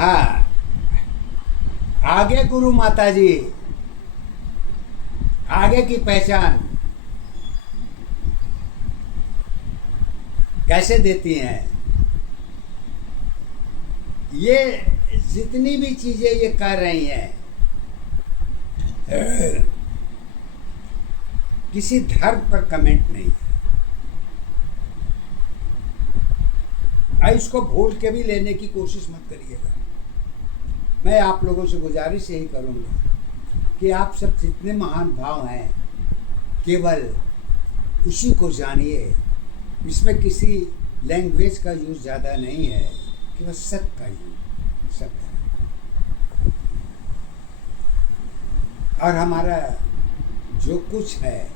हाँ, आगे गुरु माता जी आगे की पहचान कैसे देती हैं। ये जितनी भी चीजें ये कर रही हैं, किसी धर्म पर कमेंट नहीं है। इसको भूल के भी लेने की कोशिश मत करिएगा। मैं आप लोगों से गुजारिश यही करूंगा कि आप सब जितने महान भाव हैं, केवल उसी को जानिए। इसमें किसी लैंग्वेज का यूज ज़्यादा नहीं है, केवल सत्य का यूज, सत्य। और हमारा जो कुछ है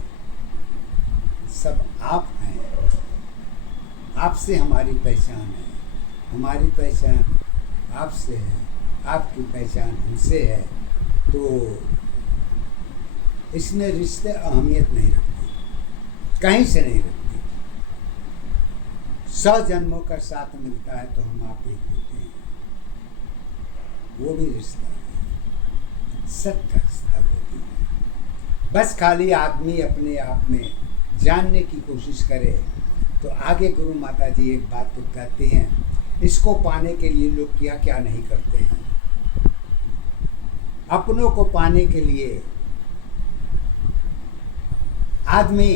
सब आप हैं। आपसे हमारी पहचान है, हमारी पहचान आपसे है, आपकी पहचान हमसे है। तो इसमें रिश्ते अहमियत नहीं रखती, कहीं से नहीं रखती। 100 जन्मों का साथ मिलता है तो हम आप एक होते हैं, वो भी रिश्ता है, सत्य का रिश्ता होती है। बस खाली आदमी अपने आप में जानने की कोशिश करे तो आगे गुरु माता जी एक बात तो कहते हैं, इसको पाने के लिए लोग क्या क्या नहीं करते हैं। अपनों को पाने के लिए आदमी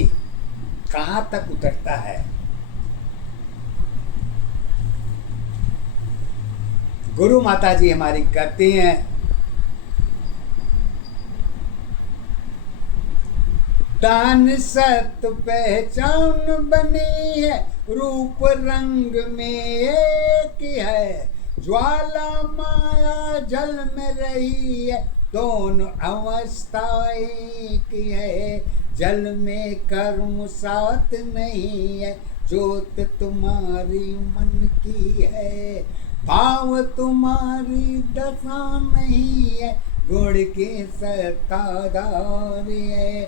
कहाँ तक उतरता है। गुरु माता जी हमारी कहती हैं, दान सत्य पहचान बनी है, रूप रंग में एक है। ज्वाला माया जल में रही है, दोनों अवस्था एक है। जल में कर्म साथ नहीं है, जोत तुम्हारी मन की है। भाव तुम्हारी दशा नहीं है, गुण के सत्ताधार है।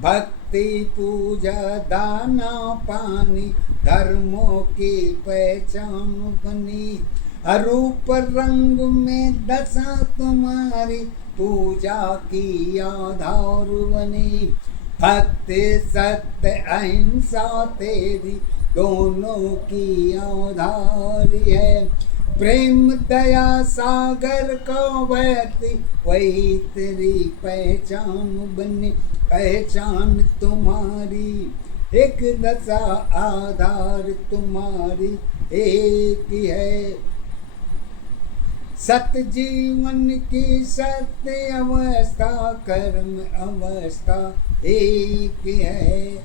भक्ति पूजा दाना पानी, धर्मों की पहचान बनी। रूप रंग में दशा तुम्हारी, पूजा की आधार बनी। भक्ति सत्य अहिंसा तेरी, दोनों की आधार है। प्रेम दया सागर का बहती, वही तेरी पहचान बनी। पहचान तुम्हारी एक दशा, आधार तुम्हारी एक है। सत्य जीवन की सत्य अवस्था, कर्म अवस्था एक है।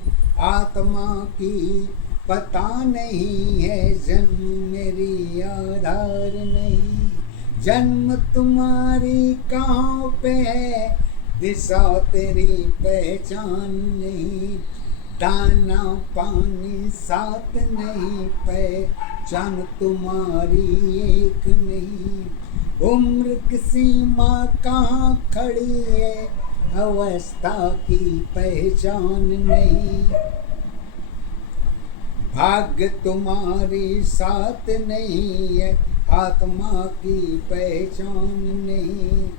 आत्मा की पता नहीं है, जन्म मेरी आधार नहीं। जन्म तुम्हारी कहाँ पे है, दिशा तेरी पहचान नहीं। दाना पानी साथ नहीं, पहचान तुम्हारी एक नहीं। उम्र की सीमा कहाँ खड़ी है, अवस्था की पहचान नहीं। भाग्य तुम्हारी साथ नहीं है, आत्मा की पहचान नहीं।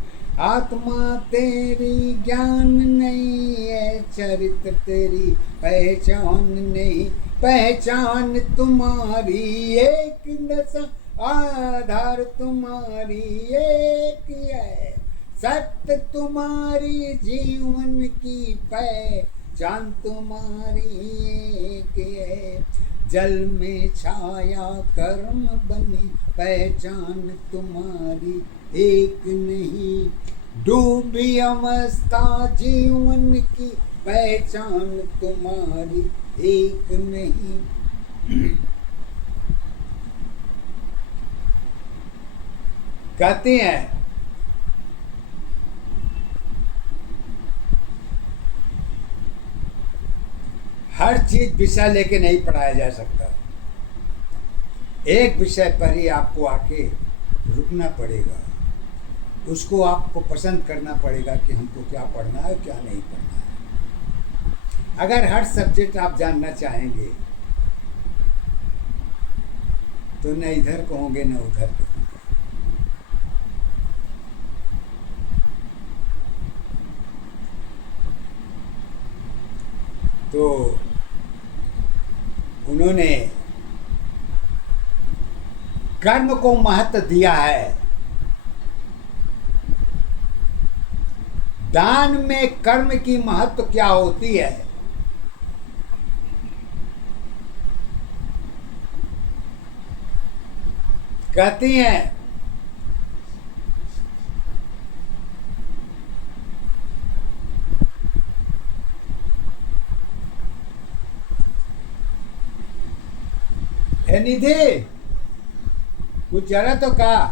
आत्मा तेरी ज्ञान नहीं है, चरित्र तेरी पहचान नहीं। पहचान तुम्हारी एक दशा, आधार तुम्हारी एक है। सत्य तुम्हारी जीवन की पहचान तुम्हारी एक है। जल में छाया कर्म बनी, पहचान तुम्हारी एक नहीं। डूबी अवस्था जीवन की, पहचान तुम्हारी एक नहीं। कहते हैं हर चीज विषय लेके नहीं पढ़ाया जा सकता। एक विषय पर ही आपको आके रुकना पड़ेगा, उसको आपको पसंद करना पड़ेगा कि हमको क्या पढ़ना है क्या नहीं पढ़ना है। अगर हर सब्जेक्ट आप जानना चाहेंगे तो न इधर कहोगे न उधर कहोगे। तो उन्होंने कर्म को महत्व दिया है। दान में कर्म की महत्व क्या होती है? कहती हैं निधि, कुछ जरा तो कहा।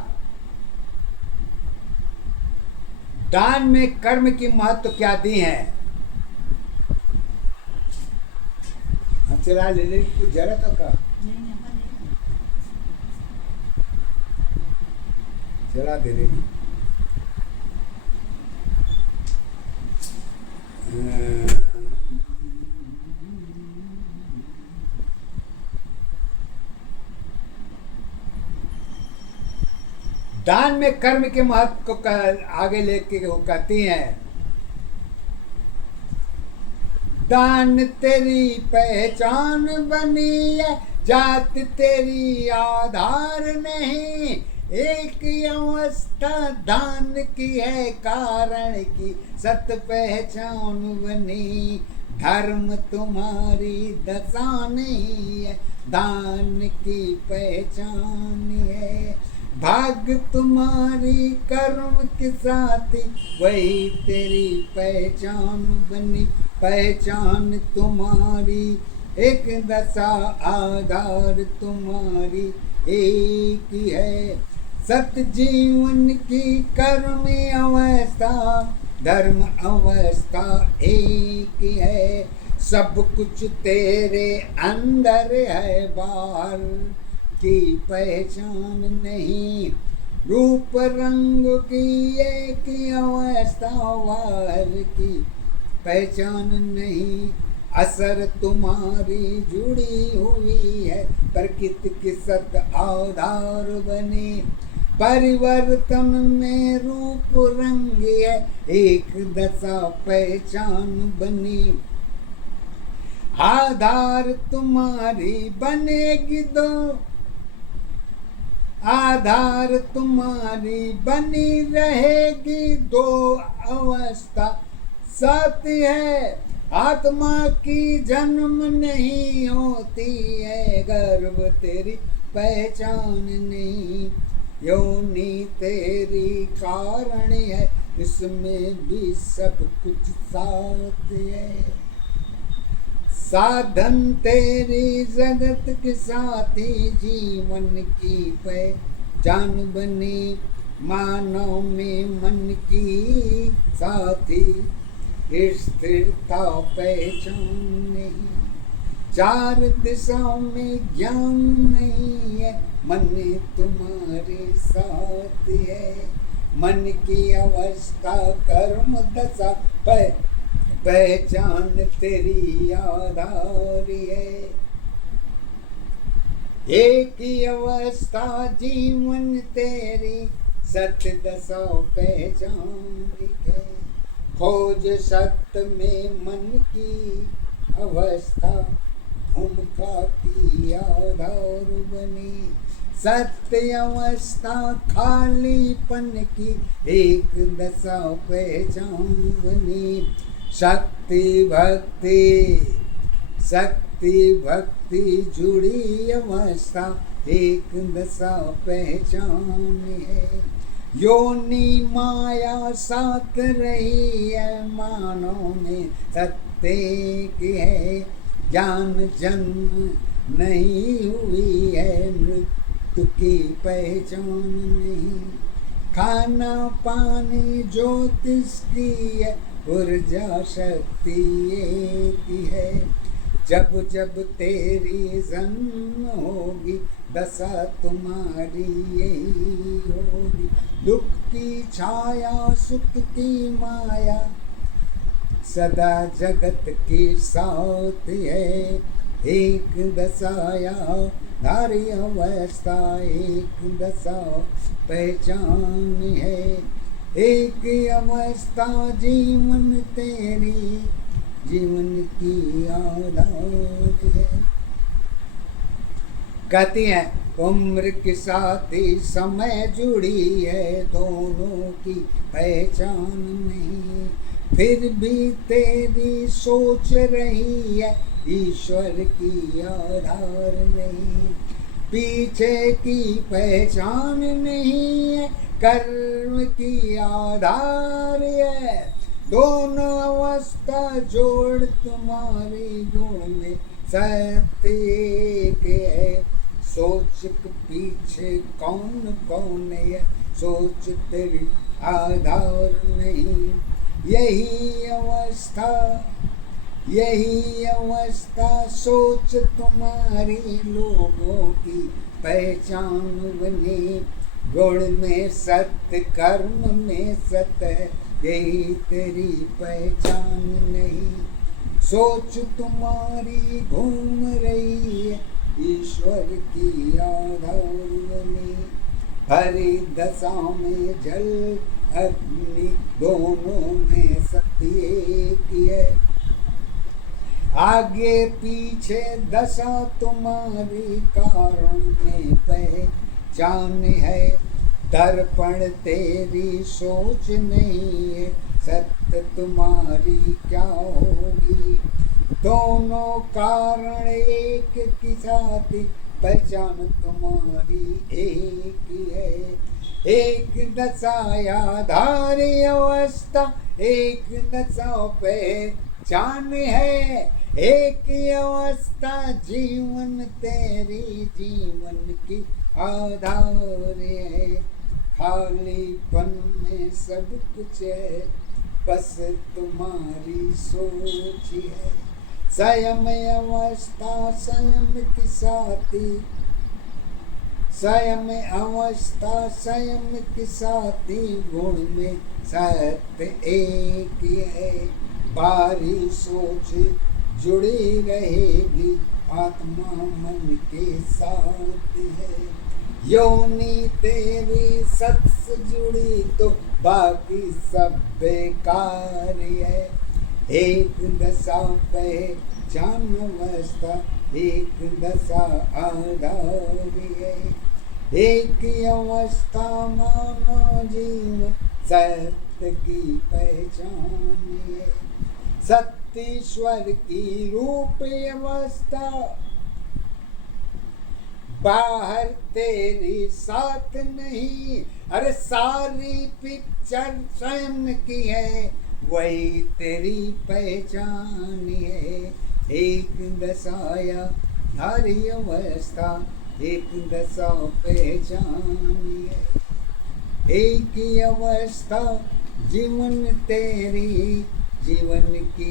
दान में कर्म की महत्व क्या दी है? चला ले ले, कुछ जरा तो कहा। चला दे रही। दान में कर्म के महत्व को आगे लेके वो कहती हैं, दान तेरी पहचान बनी है, जात तेरी आधार नहीं। एक अवस्था दान की है, कारण की सत पहचान बनी। धर्म तुम्हारी दशा नहीं है, दान की पहचान है। भाग्य तुम्हारी कर्म के साथी, वही तेरी पहचान बनी। पहचान तुम्हारी एक दशा, आधार तुम्हारी एक ही है। सत जीवन की कर्म अवस्था, धर्म अवस्था एक ही है। सब कुछ तेरे अंदर है, बाहर की पहचान नहीं। रूप रंग की एक अवस्था, बाहर की पहचान नहीं। असर तुम्हारी जुड़ी हुई है, प्रकृति की सत आधार बनी। परिवर्तन में रूप रंग है, एक दशा पहचान बनी। आधार तुम्हारी बनेगी दो, आधार तुम्हारी बनी रहेगी दो अवस्था सत्य है। आत्मा की जन्म नहीं होती है, गर्भ तेरी पहचान नहीं। योनि तेरी कारण है, इसमें भी सब कुछ साथ है। साधन तेरी जगत के साथी, जीवन की पहचान बनी। मानव में मन की साथी, स्थिरता पहचान नहीं। चार दिशाओं में ज्ञान नहीं है, मन तुम्हारे साथ है। मन की अवस्था कर्म दशा पहचान तेरी आधार है। एक ही अवस्था जीवन तेरी, सत्य दशा पहचान है। खोज सत्य में मन की अवस्था, भूमिका की आधार बनी। सत्य अवस्था खालीपन की, एक दशा पहचान बनी। शक्ति भक्ति जुड़ी अवस्था, एक दशा पहचान है। योनि माया साथ रही है, मानव में सत्य की है। ज्ञान जन्म नहीं हुई है, मृत्यु की पहचान नहीं। खाना पानी ज्योतिष की है, ऊर्जा शक्ति एक है। जब जब तेरी जन्म होगी, दशा तुम्हारी यही होगी। दुख की छाया सुख की माया, सदा जगत की साथ है। एक दशाया धारी अवस्था, एक दशा पहचान है। एक अवस्था जीवन तेरी, जीवन की आधार है। कहती हैं उम्र के साथ ही समय जुड़ी है, दोनों की पहचान नहीं, फिर भी तेरी सोच रही है, ईश्वर की आधार नहीं। पीछे की पहचान नहीं है, कर्म की आधार है। दोनों अवस्था जोड़ तुम्हारी गुण में सत्य एक है। सोच के पीछे कौन कौन है, सोच तेरी आधार नहीं। यही अवस्था सोच तुम्हारी लोगों की पहचान बने। गुण में सत्य, कर्म में सत्य, यही तेरी पहचान नहीं। सोच तुम्हारी घूम रही है, ईश्वर की आधार बनी। हरि दशा में जल अग्नि, दोनों में सत्य एक है। आगे पीछे दशा तुम्हारी, कारण में पहचान है। दर्पण तेरी सोच नहीं है, सत्य तुम्हारी क्या होगी। दोनों कारण एक की साथी, पहचान तुम्हारी एक है। एक दशायाधारी अवस्था, एक दशा पहचान है। एक अवस्था जीवन तेरी, जीवन की आधार है। खालीपन में सब कुछ है, बस तुम्हारी सोच है। संयम अवस्था संयम की साथी, संयम अवस्था संयम के साथी, गुण में सत्य एक है। बारी सोच जुड़ी रहेगी, आत्मा मन के साथ है। योनि तेरी सत से जुड़ी तो बाकी सब बेकार है। एक दशा पहचान अवस्था, एक दशा आधार है। एक अवस्था मानो जीवन, सत्य की पहचान है। सत्येश्वर की रूप अवस्था, बाहर तेरी साथ नहीं। अरे सारी पिक्चर स्वयं की है, वही तेरी पहचान है। एक दशाया धारी अवस्था, एक दशा पहचान है। एक अवस्था जीवन तेरी, जीवन की